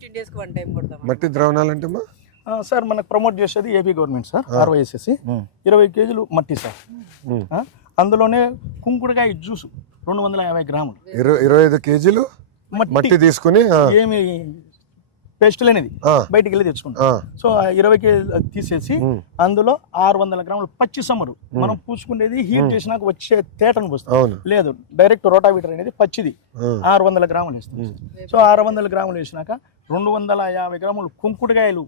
15 days కి one time కొడతాం. మట్టి ద్రావణాలు అంటే సార్ మనకు ప్రమోట్ చేసేది ఏపీ గవర్నమెంట్ సార్, RYSSC 20 కేజీలు మట్టి సార్. అందులోనే కుంకుడుకాయ జ్యూస్ 250 గ్రాములు, 25 కేజీలు మట్టి తీసుకుని ఏమి పేస్ట్ లేనిది బయటికి వెళ్ళి తెచ్చుకుంటాం. సో 20 కేజీలు తీసేసి అందులో 600 గ్రాములు పచ్చి సమ్మరు మనం పూసుకునేది హీట్ చేసినాక వచ్చే తేటను పోస్తాం. లేదు, డైరెక్ట్ రోటావీటర్ అనేది పచ్చిది 600 గ్రాములు వేస్తాం. సో 600 గ్రాములు వేసినాక 250 గ్రాములు కుంకుడుకాయలు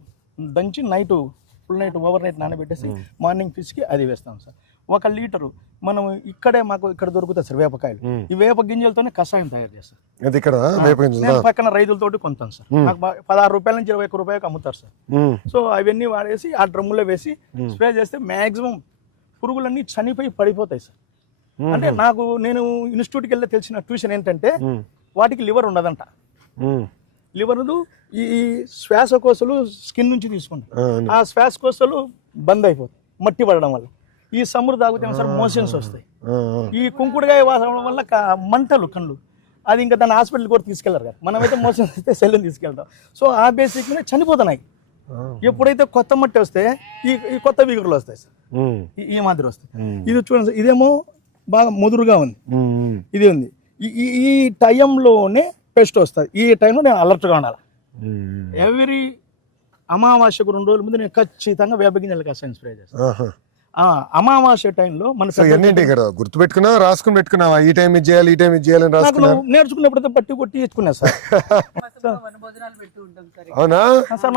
దంచి night full night overnight నానబెట్టేసి మార్నింగ్ ఫిష్కి అది వేస్తాం సార్. 1 లీటరు మనం మాకు ఇక్కడ దొరుకుతాయి సార్ వేపకాయలు. ఈ వేప గింజలతోనే కషాయం తయారు చేస్తాం. నేను పక్కన రైతులతోటి కొంటాను సార్. నాకు 16 రూపాయల నుంచి 21 రూపాయలకు అమ్ముతారు సార్. సో అవన్నీ వాడేసి ఆ డ్రమ్ములో వేసి స్ప్రే చేస్తే మ్యాక్సిమం పురుగులన్నీ చనిపోయి పడిపోతాయి సార్. అంటే నేను ఇన్స్టిట్యూట్కి వెళ్ళి తెలిసిన ట్యూషన్ ఏంటంటే వాటికి లివర్ ఉండదంట. లివర్ ఈ శ్వాసకోశలు స్కిన్ నుంచి తీసుకుంటారు. ఆ శ్వాసకోశలు బంద్ అయిపోతాయి మట్టి పడడం వల్ల. ఈ సమురు తాగితే సార్ మోషన్స్ వస్తాయి. ఈ కుంకుడుకాయ వాసన వల్ల మంటలు కళ్ళు, అది ఇంకా దాన్ని హాస్పిటల్ కూడా తీసుకెళ్లారు కదా. మనమైతే మోషన్స్ వస్తే సెల్లుని తీసుకెళ్తాం. సో ఆ బేసిక్ మీద చనిపోతున్నాయి. ఎప్పుడైతే కొత్త మట్టి వస్తే ఈ కొత్త విగురులు వస్తాయి సార్, ఈ మాదిరి వస్తాయి. ఇది చూడండి సార్, ఇదేమో బాగా ముదురుగా ఉంది, ఇది ఉంది. ఈ టైంలోనే పెస్ట్ వస్తుంది. ఈ టైంలో నేను అలర్ట్గా ఉండాలి. ఎవ్రీ అమావాస్యకు 2 రోజుల ముందు నేను ఖచ్చితంగా వేప గింజల కషాయం స్ప్రే చేస్తాను. అమావాస్య టైంలో మన గుర్తు పెట్టుకున్నా రాసుకుని పెట్టుకున్నావా ఈ టైం ఇది చేయాలి ఈ టైం ఇది చేయాలని నేర్చుకున్నప్పుడు పట్టి కొట్టి ఇచ్చుకున్నా సార్. అవునా సార్?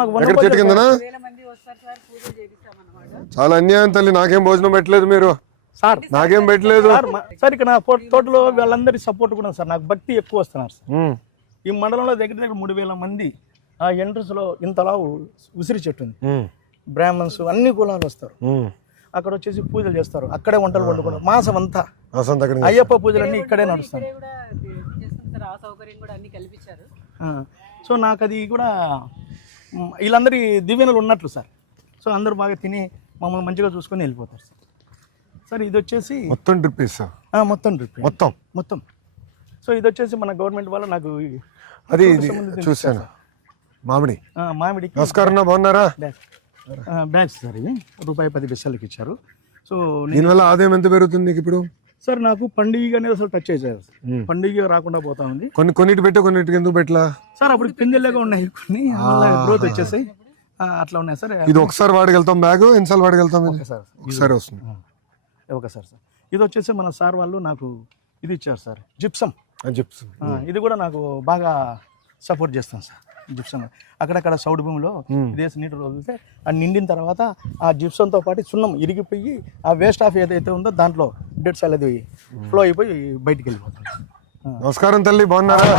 చాలా అన్యాయం తల్లి, నాకేం భోజనం పెట్టలేదు మీరు సార్, నాకేం పెట్టలేదు సార్. ఇక్కడ నా తోటలో వాళ్ళందరి సపోర్ట్ కూడా సార్, నాకు భక్తి ఎక్కువ వస్తున్నారు సార్. ఈ మండలంలో దగ్గర 3000 మంది ఆ ఎంట్రన్స్ లో ఇంతలా ఉసిరి చెట్టు ఉంది. బ్రాహ్మణ్స్ అన్ని కులాలు వస్తారు. అక్కడ వచ్చేసి పూజలు చేస్తారు, అక్కడే వంటలు వండుకుంటారు. మాసం అంతా అయ్యప్ప పూజలన్నీ ఇక్కడే నడుస్తాయి. సో నాకు అది కూడా వీళ్ళందరి దీవెనలు ఉన్నట్లు సార్. సో అందరూ బాగా తిని మమ్మల్ని మంచిగా చూసుకొని వెళ్ళిపోతారు సార్. సార్ ఇది వచ్చేసి మొత్తం డ్రిప్ మొత్తం. సో ఇది వచ్చేసి మన గవర్నమెంట్ వల్ల నాకు అది చూసాను. మామిడి నమస్కారం, బాగున్నారా? బ్యాగ్స్ సార్, ఇది ₹10 ఇచ్చారు. సో దీనివల్ల ఆదాయం ఎంత పెరుగుతుంది ఇప్పుడు సార్? నాకు పండుగ అనేది అసలు టచ్ అయ్యారు. పండుగ రాకుండా పోతా ఉంది. కొన్నిటి పెట్టే కొన్నిటికి ఎందుకు పెట్టలా సార్? అప్పుడు పిందెల్లాగా ఉన్నాయి, కొన్ని గ్రోత్ వచ్చేసాయి, అట్లా ఉన్నాయి సార్. ఇది ఒకసారి వాడగలుగుతాం బ్యాగ్, ఎన్నిసార్లు వాడగలుగుతాం? ఒకసారి వస్తుంది. ఒకసారి సార్. ఇది వచ్చేసి మన సార్ వాళ్ళు నాకు ఇది ఇచ్చారు సార్, జిప్సం. ఇది కూడా నాకు బాగా సపోర్ట్ చేస్తాను సార్. జిప్సం అక్కడక్కడ సౌడ్ భూమిలో ఇదేసి నీటి వదిలితే అది నిండిన తర్వాత ఆ జిప్సంతో పాటు సున్నం ఇరిగిపోయి ఆ వేస్ట్ ఆఫ్ ఏదైతే ఉందో దాంట్లో డెడ్ సెల్ అది ఫ్లో అయిపోయి బయటికి వెళ్ళిపోతుంది. నమస్కారం తల్లి, బాగున్నారా?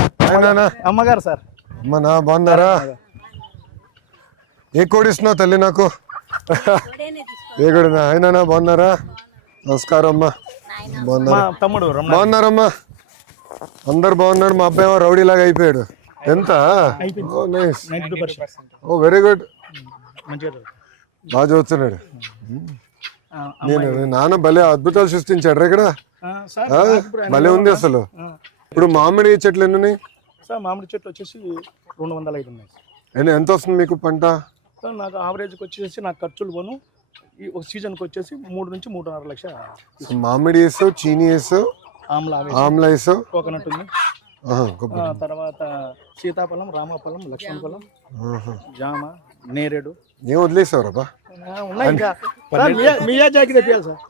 అమ్మగారు సార్. అమ్మనా బాగున్నారా? ఏ కోడి ఇస్తున్నావు తల్లి నాకు? ఏ కోడినా? అయినా బాగున్నారా? నమస్కారం అమ్మా. తమ్ముడు బాగున్నారమ్మా? అందరు బాగున్నారు. మా అబ్బాయి ఏమో రౌడీ లాగా అయిపోయాడు. ఎంత? వెరీ గుడ్, బాగా చదువుతున్నాడు. నేను నాన్న భలే అద్భుతాలు సృష్టించాడు ఇక్కడ. భలే ఉంది అసలు. ఇప్పుడు మామిడి చెట్లు ఎన్ని ఉన్నాయి సార్? మామిడి చెట్లు వచ్చేసి 205 ఉన్నాయి. ఎంత వస్తుంది మీకు పంట? నాకు ఆవరేజ్కి వచ్చేసి నాకు ఖర్చులు పోను ఈ ఒక సీజన్కి వచ్చేసి 3 నుంచి 3.5 లక్షలు. మామిడి వేసావు, చీనీ వేసావు, ఆమ్లా వేసావు, కోకోనట్ ఉంది, తర్వాత సీతాఫలం, రామఫలం, లక్ష్మణ ఫలం, జామ, నేరేడు. ఏం వదిలేసావు?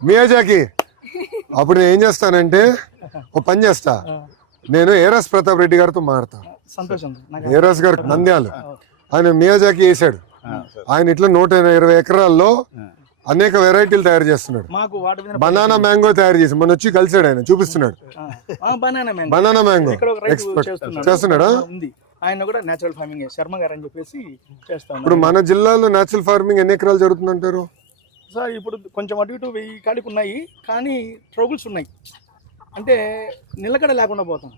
మియాజాకి. అప్పుడు నేను ఏం చేస్తానంటే ఓ పని చేస్తా, నేను ఏరస్ ప్రతాప్ రెడ్డి గారితో మాడతా. సంతోషం. ఏరస్ గారు నంద్యాలు, ఆయన మియాజాకి వేసాడు. ఆయన ఇట్లా 120 ఎకరాల్లో అనేక వెరైటీలు తయారు చేస్తున్నాడు. బనానా మ్యాంగో తయారు చేసి మొన్న వచ్చి కలిసాడు, ఆయన చూపిస్తున్నాడు. బనానా మ్యాంగో ఎక్స్పర్ట్ చేస్తున్నాడా? ఆయన కూడా నేచురల్ ఫార్మింగ్ శర్మ గారు అని చెప్పేసి చేస్తాం. ఇప్పుడు మన జిల్లాలో నేచురల్ ఫార్మింగ్ ఎన్ని ఎకరాలు జరుగుతుందంటారు సార్? ఇప్పుడు కొంచెం అటు ఇటు 1000 కాడికి ఉన్నాయి, కానీ ట్రబుల్స్ ఉన్నాయి. అంటే నిలకడ లేకుండా పోతాం.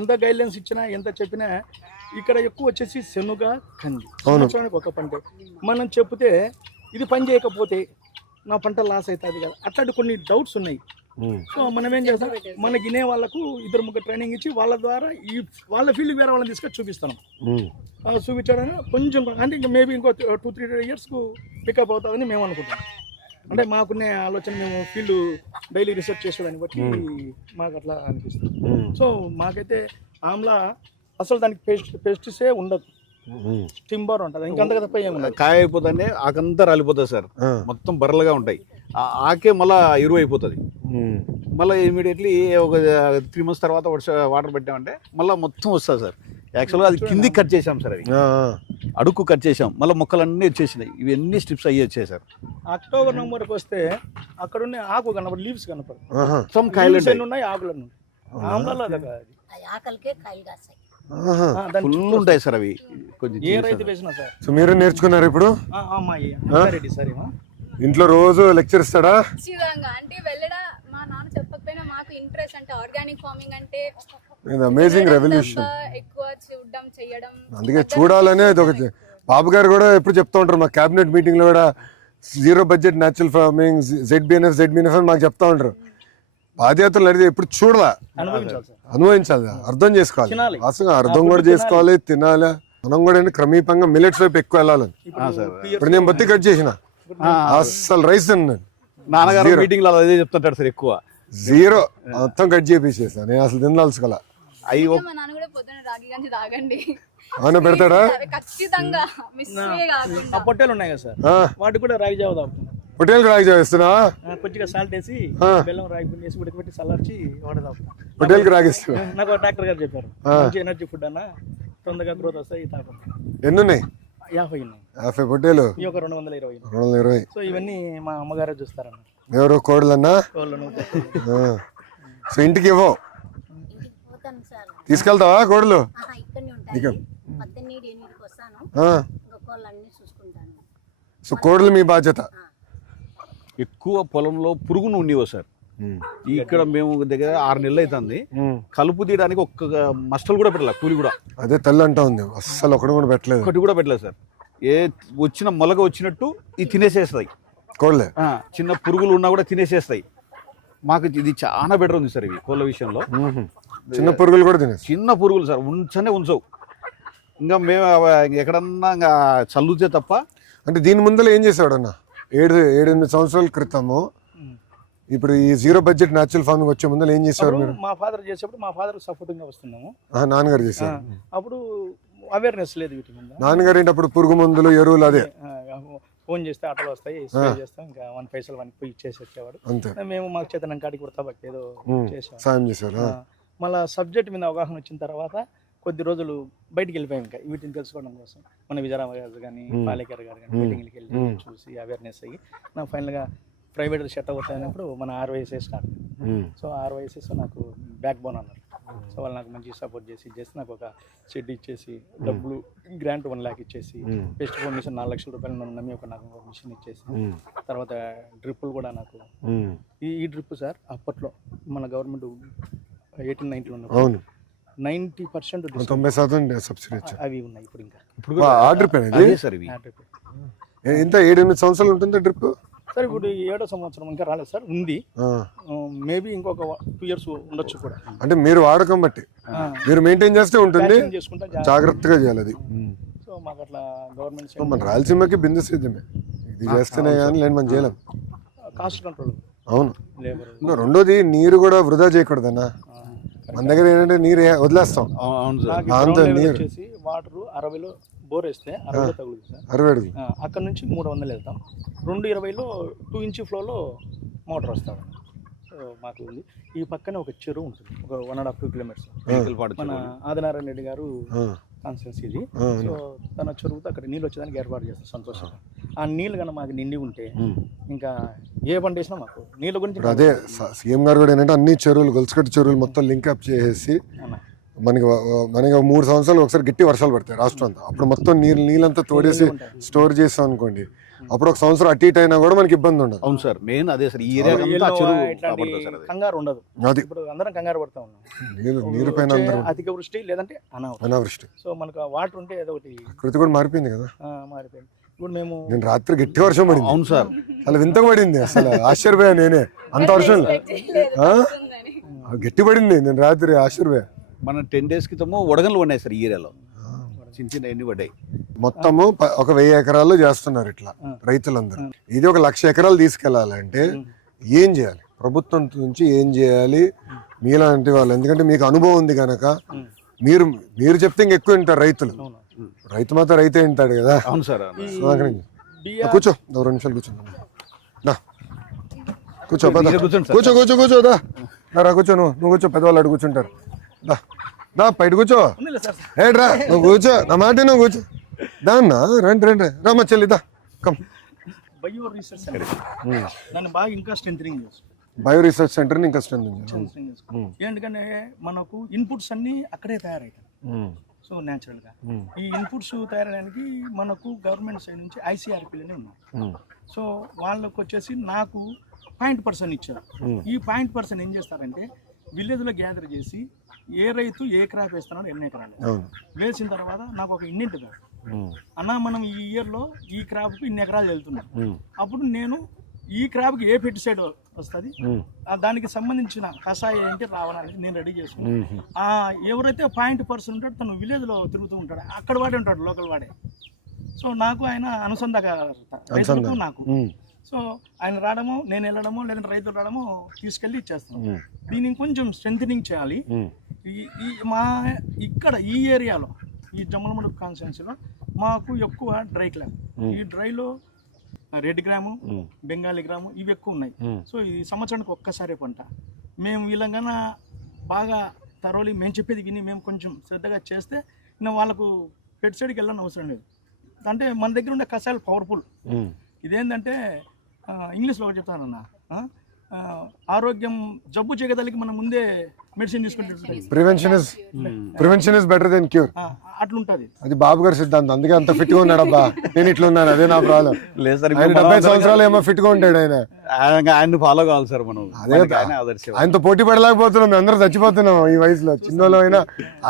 ఎంత గైడ్లైన్స్ ఇచ్చినా ఎంత చెప్పినా ఇక్కడ ఎక్కువ వచ్చేసి శనుగ, కంది సంవత్సరానికి ఒక పంట. మనం చెప్తే ఇది పని చేయకపోతే నా పంట లాస్ అవుతుంది కదా, అట్లాంటి కొన్ని డౌట్స్ ఉన్నాయి. సో మనం ఏం చేస్తాం, మనకి వినే వాళ్ళకు 2-3 ట్రైనింగ్ ఇచ్చి వాళ్ళ ద్వారా వాళ్ళ ఫీల్డ్ వేరే వాళ్ళని తీసుకొని చూపిస్తాం. చూపించడం కొంచెం అంటే ఇంకా మేబీ ఇంకో 2-3 ఇయర్స్కు పికప్ అవుతుందని మేము అనుకుంటాం. అంటే మాకునే ఆలోచన, మేము ఫీల్డ్ డైలీ రీసెర్చ్ చేసేదాన్ని బట్టి మాకు అట్లా అనిపిస్తుంది. సో మాకైతే ఆమ్లా అసలు దానికి పెస్టిసే ఉండదు, టింబర్ ఉంటుంది, ఇంకంతగా తప్ప ఏముండదు. కాయ అయిపోతానే ఆకంతా రాలిపోతుంది సార్, మొత్తం బర్రలుగా ఉంటాయి. ఆకే మళ్ళీ ఎరువు అయిపోతుంది. మళ్ళీ ఇమీడియట్లీ ఒక 3 months తర్వాత వాటర్ పెట్టామంటే మళ్ళీ మొత్తం వస్తుంది సార్. యాక్చువల్గా అది కిందికి కట్ చేసాం సార్, అవి అడుక్కు కట్ చేసాం, మళ్ళీ మొక్కలన్నీ వచ్చేసినాయి. ఇవన్నీ స్ట్రిప్స్ అయ్యి వచ్చాయి సార్. అక్టోబర్ నవంబర్కి వస్తే అక్కడ ఉన్న ఆకు కనపడు, లీవ్స్ కనపడు, మొత్తం కాయలు ఉన్నాయి, ఆకులు ఆమ్లాలో ఫుల్ ఉంటాయి సార్ అవి. కొంచెం ఏ రైతు వేసినా సార్. సో మీరు నేర్చుకున్నారు ఇప్పుడు రెడ్డి సార్ ఇంట్లో రోజు లెక్చర్ ఇస్తాడా? ఖచ్చితంగా. అంటే వెళ్ళడా మా నాన్న చెప్పకపోయినా మాకు ఇంట్రెస్ట్, అంటే ఆర్గానిక్ ఫార్మింగ్ అంటే అమేజింగ్ రెవల్యూషన్, ఎక్కువ చూడడం చేయడం. అందుకే చూడాలనే ఇది ఒకటి. బాబు గారు కూడా ఎప్పుడు చెప్తా ఉంటారు, మా క్యాబినెట్ మీటింగ్ లో కూడా 0 బడ్జెట్ న్యాచురల్ ఫార్మింగ్, ZBNF అని మాకు చెప్తా ఉంటారు. పాదయాత్రలు అనేది ఎప్పుడు చూడాలా, అనుభవించాలి, అర్థం చేసుకోవాలి, అసలు అర్థం కూడా చేసుకోవాలి, తినాలి. మనం కూడా క్రమీపంగా మిల్లెట్స్ వైపు ఎక్కువ వెళ్ళాలని. ఇప్పుడు నేను బత్తి కట్ చేసిన, అసలు రైస్ తిన్నాను. నాన్నగారు మీటింగ్ లో అదే చెప్తుంటాడు సార్, ఎక్కువ 0 మొత్తం కట్ చేసేసాను. నేను అసలు తినాల్సుకోలే. మా నాన్న కూడా పొద్దున రాగి గంజి తాగండి అవునా పెడతాడా? ఖచ్చితంగా. మిస్ కాకుండా పొట్టేలు ఉన్నాయి కదా సార్, వాటికి కూడా రాగి జావ తాగుతాం. పొట్టేలు రాగి జావ ఇస్తున్నా, కొద్దిగా సాల్ట్ వేసి బెల్లం రాగి పిండి వేసి ఉడకబెట్టి చల్లార్చి వాడ తాగుతాం. పొట్టేలకి రాగిస్తున్నా. నాకు డాక్టర్ గారు చెప్పారు, మంచి ఎనర్జీ ఫుడ్ అన్న, తొందరగా గ్రోత్ వస్తాయి, తాగుతాం. ఎన్ని ఉన్నాయి? 50 ఉన్నాయి. 50 పొట్టేలు, ఈ ఒక 220. 220. సో ఇవన్నీ మా అమ్మగారే చూస్తారన్న. ఎవరు కోడలన్నా? సో ఇంటికి ఇవ్వవు, తీసుకెళ్తావా కోడలు? సో కోడలు మీ బాధ్యత. ఎక్కువ పొలంలో పురుగును ఉండేవో సార్. ఇక్కడ మేము దగ్గర 6 నెలలు అవుతుంది, కలుపు తీయడానికి ఒక్క మస్టలు కూడా పెట్టలేదు, కూలి కూడా. అదే తల్లి అంటా ఉంది, అస్సలు ఒకటి కూడా పెట్టలేదు, ఒకటి కూడా పెట్టలేదు సార్. ఏ వచ్చిన మొలగ వచ్చినట్టు ఇది తినేసేస్తాయి కోళ్ళే. చిన్న పురుగులు ఉన్నా కూడా తినేసేస్తాయి. మాకు ఇది చాలా బెటర్ ఉంది సార్ ఇవి కోళ్ళ విషయంలో. చిన్న పురుగులు కూడా తినే, చిన్న పురుగులు సార్ ఉంచవు. ఇంకా మేము ఎక్కడన్నా ఇంకా చల్లుతే తప్ప. అంటే దీని ముందర ఏం చేసాడు అన్న? 7-8 సంవత్సరాల క్రితము, ఇప్పుడు ఈ 0 బడ్జెట్ న్యాచురల్ ఫార్మింగ్ వచ్చే ముందర ఏం చేసేవారు మీరు? మా ఫాదర్ చేసేప్పుడు మా ఫాదర్ సపోర్టింగ్ గా వస్తున్నాము. నాన్నగారు చేశారు అప్పుడు అవేర్నెస్ లేదు వీటి మీద. నాన్నగారు ఏంటి అప్పుడు పురుగు మందులు, ఎరువులు అదే ఫోన్ చేస్తే ఆటోలు వస్తాయి, స్ప్రే చేస్తాం, ఇంకా 1 పైసలు 1 పోయి ఇచ్చేసి వచ్చేవాడు. అంతే. మేము మాకు చేతనం కాడికి కూడా తబట్టి ఏదో చేసాం, సాయం చేశారు. మళ్ళీ సబ్జెక్ట్ మీద అవగాహన వచ్చిన తర్వాత కొద్ది రోజులు బయటికి వెళ్ళిపోయాం, ఇంకా వీటిని తెలుసుకోవడం కోసం. మన విజయరామ గారు కానీ పాలేకర్ గారు కానీ మీటింగ్కి వెళ్ళి చూసి అవేర్నెస్ అయ్యి నాకు ఫైనల్గా ప్రైవేట్ సెట్ అవుతాయినప్పుడు మన RYSS స్టార్ట్. సో RYSS నాకు బ్యాక్ బోన్ అన్నారు. సో వాళ్ళు నాకు మంచి సపోర్ట్ చేసి నాకు ఒక షెడ్ ఇచ్చేసి, డబ్బులు గ్రాంట్ 1 lakh ఇచ్చేసి, పెస్ట్ మిషన్ 4 లక్షల రూపాయలు నన్ను నమ్మి నాకు ఒక మిషన్ ఇచ్చేసి, తర్వాత డ్రిప్పులు కూడా నాకు. ఈ డ్రిప్ సార్ అప్పట్లో మన గవర్నమెంట్ 1890లో ఉన్నప్పుడు 90% 90% సబ్సిడీ అవి ఉన్నాయి. ఇప్పుడు ఇంకా ఎంత 7-8 సంవత్సరాలు ఉంటుంది డ్రిప్ సార్. ఇప్పుడు 7వ సంవత్సరం ఇంకా రాలేదు సార్, ఉంది. మేబీ ఇంకొక 2 years ఉండొచ్చు కూడా. అంటే మీరు వాడకం బట్టి మీరు మెయింటైన్ చేస్తే ఉంటుంది, జాగ్రత్తగా చేయాలి అది. సో మాకు అట్లా గవర్నమెంట్ మన రాయలసీమకి బిందు సిద్ధమే, ఇది చేస్తేనే కానీ లేదు మనం చేయలేం. Cost control. అవును. రెండోది నీరు కూడా వృధా చేయకూడదన్నా. మన దగ్గర ఏంటంటే నీరు వదిలేస్తాం, వాటర్ 60లో బోర్ వేస్తే 60లో తగులుతుంది సార్. 60 అక్కడ నుంచి 300 వెళ్తాం. 220లో 2 inch ఫ్లోలో మోటార్ వస్తాం. సో మాకు ఉంది. ఈ పక్కనే ఒక చెరువు ఉంటుంది, ఒక 1.5-2 kilometers. మన ఆదినారాయణ రెడ్డి గారు కాన్స్టిట్యున్సీ ఇది. సో తన చెరువుతో అక్కడ నీళ్ళు వచ్చేదానికి ఏర్పాటు చేస్తాం సంతోషంగా. ఆ నీళ్ళు కన్నా మాకు నిండి ఉంటే ఇంకా ఏ పంట వేసినా మాకు నీళ్ళ గురించి. అదే సీఎం గారు కూడా ఏంటంటే అన్ని చెరువులు, గొలుసుకట్టు చెరువులు మొత్తం లింక్ అప్ చేసేసి మనకి 3 సంవత్సరాలు ఒకసారి గట్టి వర్షాలు పడతాయి రాష్ట్రం అంతా. అప్పుడు మొత్తం నీళ్ళంతా తోడేసి స్టోర్ చేస్తాం అనుకోండి, అప్పుడు ఒక సంవత్సరం అటు ఇటు అయినా కూడా మనకి ఇబ్బంది ఉండదు. అవును సార్, మెయిన్ అదే సార్. ఈ కంగారు ఉండదు. ఇప్పుడు అందరం కంగారు పడతా ఉన్నాం నీరు పైన, అధిక వృష్టి లేదంటే అనావృష్టి. సో మనకు వాటర్ ఉంటే ఏదో ఒకటి. ప్రకృతి కూడా మారిపోయింది కదా, మారిపోయింది. ఇప్పుడు మేము నేను రాత్రి గట్టి వర్షం పడింది. అవును సార్. అసలు వింతగా పడింది, అసలు ఆశ్చర్యపోయా నేనే, అంత వర్షం గట్టి పడింది. నేను రాత్రి ఆశ్చర్యపోయా. మన 10 days క్రితము వడగన్లు ఉన్నాయి సార్ ఈ ఏరియాలో, చిన్న చిన్న ఎన్ని పడ్డాయి. మొత్తము ఒక 1000 ఎకరాల్లో చేస్తున్నారు ఇట్లా రైతులందరూ. ఇది ఒక 1,00,000 ఎకరాలు తీసుకెళ్లాలంటే ఏం చేయాలి, ప్రభుత్వం నుంచి ఏం చేయాలి మీలాంటి వాళ్ళు? ఎందుకంటే మీకు అనుభవం ఉంది కనుక మీరు చెప్తే ఇంకెక్కువ వింటారు రైతులు. రైతు మాత్రం రైతే వింటాడు కదా. అవును సార్. కూర్చో, 2 నిమిషాలు కూర్చుందా, కూర్చో పద. కూర్చోండి సార్. కూర్చో కూర్చో కూర్చో దా రా, కూర్చో. నువ్వు కూర్చో, పెద్దవాళ్ళు అడుగు కూర్చుంటారు. దా బయట కూర్చో. ఏడ్రా నువ్వు కూర్చో, నా మాట నువ్వు కూర్చో. దాన్నా రండి రామ చెల్లి దా కమ్. బయో రీసెర్చ్ సెంటర్ దాన్ని బాగా ఇంకా స్ట్రెంథనింగ్ చేస్తాం. బయో రీసెర్చ్ సెంటర్ ఇంకా స్ట్రెంథనింగ్ ఎందుకంటే మనకు ఇన్పుట్స్ అన్ని అక్కడే తయారవుతాయి. సో న్యాచురల్గా ఈ ఇన్పుట్స్ తయారడానికి మనకు గవర్నమెంట్ సైడ్ నుంచి ICRPలనే ఉన్నాయి. సో వాళ్ళకు వచ్చేసి నాకు 0.% ఇచ్చారు. ఈ 0.% ఏం చేస్తారంటే విలేజ్లో గ్యాదర్ చేసి ఏ రైతు ఏ క్రాప్ వేస్తున్నాడో ఎన్ని ఎకరాలు వేసిన తర్వాత నాకు ఒక ఇండెంట్ కాదు అన్న, మనం ఈ ఇయర్లో ఈ క్రాప్కి ఇన్ని ఎకరాలు వెళ్తున్నాం. అప్పుడు నేను ఈ క్రాప్కి ఏ పెస్టిసైడ్ వస్తుంది, దానికి సంబంధించిన కషాయం ఏంటి రావాలని నేను రెడీ చేసుకున్నాను. ఎవరైతే 0.% ఉంటాడో తను విలేజ్లో తిరుగుతూ ఉంటాడు, అక్కడ వాడే ఉంటాడు, లోకల్ వాడే. సో నాకు ఆయన అనుసంధానం నాకు. సో ఆయన రావడము, నేను వెళ్ళడము, లేదంటే రైతులు రావడము, తీసుకెళ్ళి ఇచ్చేస్తాం. దీన్ని కొంచెం స్ట్రెంథనింగ్ చేయాలి. మా ఇక్కడ ఈ ఏరియాలో ఈ జమ్మలమడుగు కాన్స్టిట్యున్సీలో మాకు ఎక్కువ డ్రై క్లాప్. ఈ డ్రైలో రెడ్ గ్రాము, బెంగాలీ గ్రాము ఇవి ఎక్కువ ఉన్నాయి. సో ఈ సంవత్సరానికి ఒక్కసారే పంట. మేము వీళ్ళంగా బాగా తరోలి మేము చెప్పేది విని మేము కొంచెం శ్రద్ధగా చేస్తే వాళ్ళకు పెస్టిసైడ్కి వెళ్ళని అవసరం లేదు. అంటే మన దగ్గర ఉండే కషాయాలు పవర్ఫుల్. ఇదేంటంటే ఇంగ్లీష్లో ఒకటి చెప్తానన్నా, ఆరోగ్యం జబ్బు చేయగలిగి మనం ముందే మెడిసిన్ తీసుకుంటే prevention is better than cure అట్లుంటది. అది బాబు గారి సిద్ధాంతం, అందుకే అంత ఫిట్ గా ఉన్నాడు. అబ్బా నేను ఇట్లా ఉన్నాను, అదే నా ప్రాబ్లం. లేదు సార్, 70 సంవత్సరాలు ఏమో ఫిట్ గా ఉంటాడు ఆయన. ఆయన ఫాలో కావాలి సార్ మనం. అదే ఆయనతో పోటీ పడలేకపోతున్నాం, మేము అందరూ చచ్చిపోతున్నాం ఈ వయసులో. చిన్నలో అయినా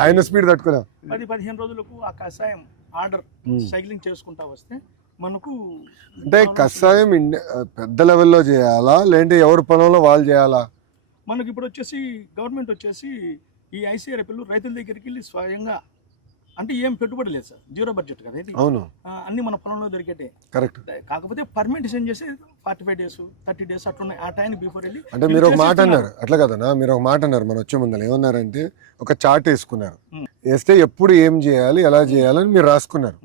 ఆయన స్పీడ్ తట్టుకున్నాం. 10-15 రోజులకు ఆ కషాయం ఆర్డర్ సైక్లింగ్ చేసుకుంటా వస్తే మనకు అంటే కషాయం పెద్ద లెవెల్లో చేయాలా, లేదంటే ఎవరి పొలంలో వాళ్ళు చేయాలా? మనకి ఇప్పుడు వచ్చేసి గవర్నమెంట్ వచ్చేసి ఈ ICRPలు రైతుల దగ్గరికి వెళ్ళి స్వయంగా, అంటే ఏం పెట్టుబడి లేదు సార్, 0 బడ్జెట్ కదా ఇది. అవును, అన్ని మన పొలంలో దొరికేటే. కరెక్ట్. కాకపోతే పర్మిటేషన్ చేసి 45 days 30 days అట్లున్నాయి. ఆ టైం బిఫోర్ వెళ్ళి అంటే మీరు ఒక మాట అన్నారు, అట్లా కదనా, మీరు ఒక మాట అన్నారు మన వచ్చే ముందర. ఏమన్నారంటే ఒక చార్ట్ వేసుకున్నారు, వేస్తే ఎప్పుడు ఏం చేయాలి ఎలా చేయాలని మీరు రాసుకున్నారు.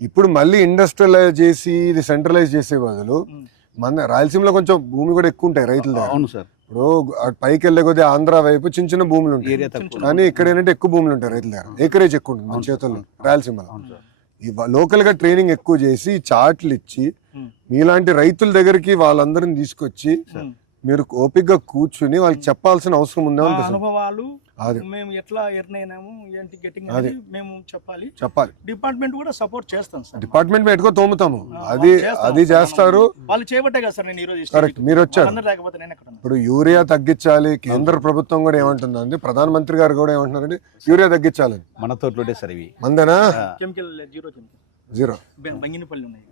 ఇప్పుడు మళ్ళీ ఇండస్ట్రియలైజ్ చేసి ఇది సెంట్రలైజ్ చేసే బదులు మన రాయలసీమలో కొంచెం భూమి కూడా ఎక్కువ ఉంటాయి రైతుల. అవును సార్. ఇప్పుడు పైకి వెళ్ళే కొద్ది ఆంధ్ర వైపు చిన్న చిన్న భూములు ఉంటాయి, కానీ ఇక్కడ ఏంటంటే ఎక్కువ భూములు ఉంటాయి రైతుల దగ్గర. ఏకరేజ్ ఎక్కువ ఉంటుంది మన చేతుల్లో రాయలసీమలో. లోకల్ గా ట్రైనింగ్ ఎక్కువ చేసి చార్ట్లు ఇచ్చి మీలాంటి రైతుల దగ్గరికి వాళ్ళందరిని తీసుకొచ్చి మీరు ఓపికగా కూర్చుని వాళ్ళకి చెప్పాల్సిన అవసరం ఉందా అనుభవాలు, మేము ఎట్లా ఎర్నైనాము ఏంటి గెటింగ్ మేము చెప్పాలి. డిపార్ట్మెంట్ కూడా సపోర్ట్ చేస్తాం సార్. డిపార్ట్మెంట్ పెట్టుకో తోముతాము, అది చేస్తారు వాళ్ళు చేయబట్టే కదా సార్ నేను ఈ రోజు. కరెక్ట్, మీరు వచ్చారు. లేకపోతే నేను ఎక్కడ. ఇప్పుడు యూరియా తగ్గించాలి, కేంద్ర ప్రభుత్వం కూడా ఏమంటుందండి, ప్రధానమంత్రి గారు కూడా ఏమంటున్నారండి, యూరియా తగ్గించాలి. మన తోటలోనే సార్ ఇవి మందేనా? కెమికల్ జీరో బంగినపల్లి ఉన్నాయి.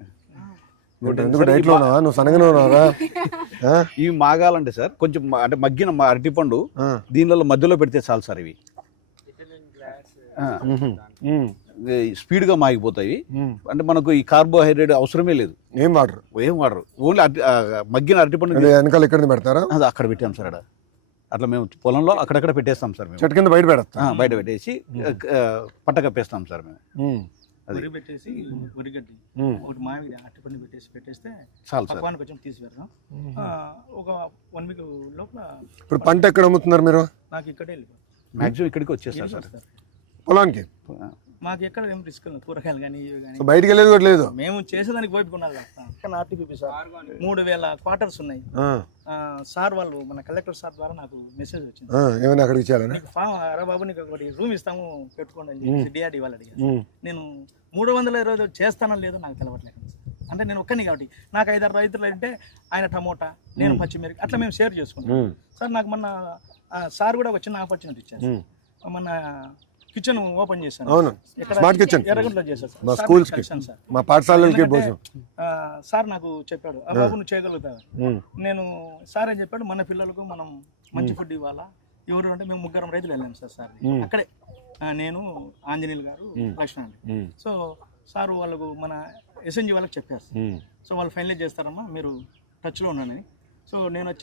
ఎందుకు డైట్ లో ఉన్నావా నువ్వు? సనగానే ఉన్నావా? ఇవి మాగాలంటే సార్ కొంచెం అంటే మగ్గిన అరటిపండు దీనిలో మధ్యలో పెడితే చాలు సార్. ఇవి స్పీడ్ గా మాగిపోతాయి. అంటే మనకు ఈ కార్బోహైడ్రేట్ అవసరమే లేదు. ఏం వాడరు ఓన్లీ మగ్గిన అరటిపండు వెనకాల ఎక్కడ పెడతారా? అది అక్కడ పెట్టాం సార్. అట్లా మేము పొలంలో అక్కడక్కడ పెట్టేస్తాం సార్. చెట్టు కింద బయట పెడతాం, బయట పెట్టేసి పట్ట కప్పేస్తాం సార్ మేము. వరి పెట్టేసి వరిగడ్డి ఒకటి మామిడి అరటిపండు పెట్టేస్తే చాలు సార్. కొంచెం తీసి పెడతాం. ఒక 1 week లోపల. ఇప్పుడు పంట ఎక్కడ అమ్ముతున్నారు మీరు? నాకు ఇక్కడే వెళ్ళిపోతుంది, మాక్సిమం ఇక్కడికి వచ్చేస్తారు సార్ పొలానికి. మాకు ఎక్కడ ఏం రిస్క్ కూరగాయలు కానీ ఇవి కానీ బయటకి వెళ్ళేది కూడా లేదు. మేము చేసేదానికి ఓపికొనాలి. ఆర్టీపీ సార్ 3000 క్వార్టర్స్ ఉన్నాయి సార్. వాళ్ళు మన కలెక్టర్ సార్ ద్వారా నాకు మెసేజ్ వచ్చింది, ఏమైనా అక్కడికి ఇచ్చారని. అరే బాబు నీకు ఒకటి రూమ్ ఇస్తాము పెట్టుకోండి అని చెప్పి DRD వాళ్ళు అడిగారు. నేను 320 చేస్తానో లేదో నాకు తెలవట్లేదు. అంటే నేను ఒక్కని కాబట్టి నాకు 5-6 రైతులు అంటే ఆయన టమోటా, నేను పచ్చిమిరపకాయ, అట్లా మేము షేర్ చేసుకుంటాం సార్. నాకు మొన్న సార్ కూడా ఒక చిన్న ఆపర్చునిటీ ఇచ్చారు. మన కిచెన్ ఓపెన్ చేశాను. అవును, ఇక్కడ స్మార్ట్ కిచెన్ ఎర్రగుంటలో చేశాను సార్. మా సార్ స్కూల్స్ కి, కలిశాను సార్. మా పాఠశాలలకి ఎందుకంటే, భోజనం. సార్ నాకు చెప్పాడు, "ఆ బాబు నువ్వు చేయగలుగుతావు." నేను సార్ ఏం చెప్పాడు, మన పిల్లలకు మనం మంచి ఫుడ్ ఇవ్వాలా. ఎవరు అంటే మేము 3 రైతులు వెళ్ళాము సార్ అక్కడే. నేను, ఆంజనేయులు గారు, లక్ష్మణ్ అండి. సో సార్ వాళ్ళకు మన ఎస్ఎన్జి వాళ్ళకి చెప్పారు. సో వాళ్ళు ఫైనలైజ్ చేస్తారమ్మా, మీరు టచ్లో ఉన్నానని. సో నేను వచ్చేసి